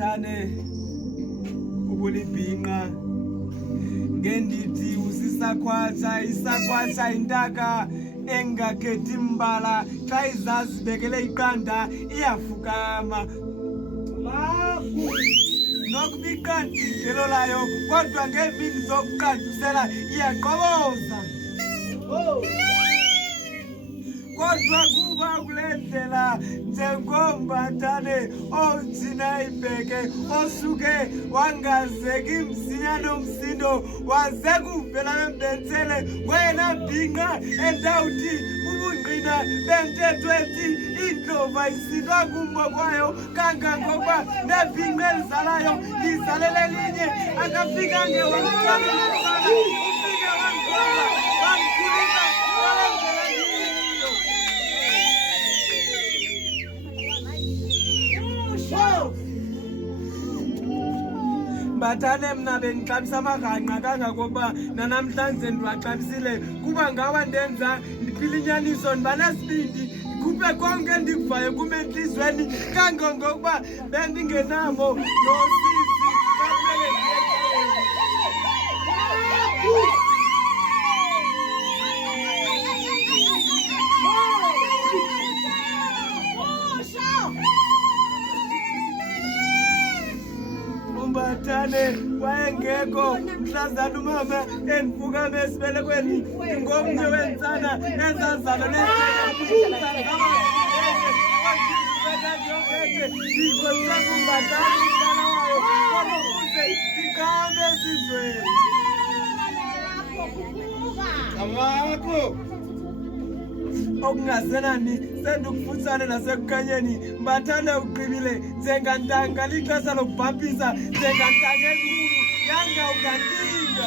Mbathane ubulibhinqa ngendithi isakhwatsha intaka engakhethi imbala xa izazibekele iqanda iyafukama nokuba iqanda igelo layo kodwa ngeemini zokuqandusela iyaqoboza kodwa kuba kule ndlela njengombathane othina ibheke osuke wangazeki msinyane omsindo waze kuvela bembethele wena bhinqa endawuthi ubungqina bentetho ethi indlova isindwa kumbo kwayo kangangokuba nebhinqa elizalayo lizalele linye akafika ngewamthalela ufike wangqoba wamkhulisa walendlela yiyo. Mbathane mna bendixabisa amaghanqa kangangokuba nanamhlanje ndiwaxabisile kuba ngawa ndenza ndiphila inyaniso ndiba nesibindi ndikhuphe konke endikuvayo kum entliziyweni kangangokuba bendingenamo nosizi Mbathane wayengekho mhlazana umama endivuka mesibelekweni ngomnye wentsana ezazana Mbathane umntana wayo kodwa ukuze iqame esizweni amapho okungasenani sendikufutsane nasekukhanyeni Mbathane ugqibile njengantanga lixesha lokubhabhisa njengantanga enkulu yanga ukantinga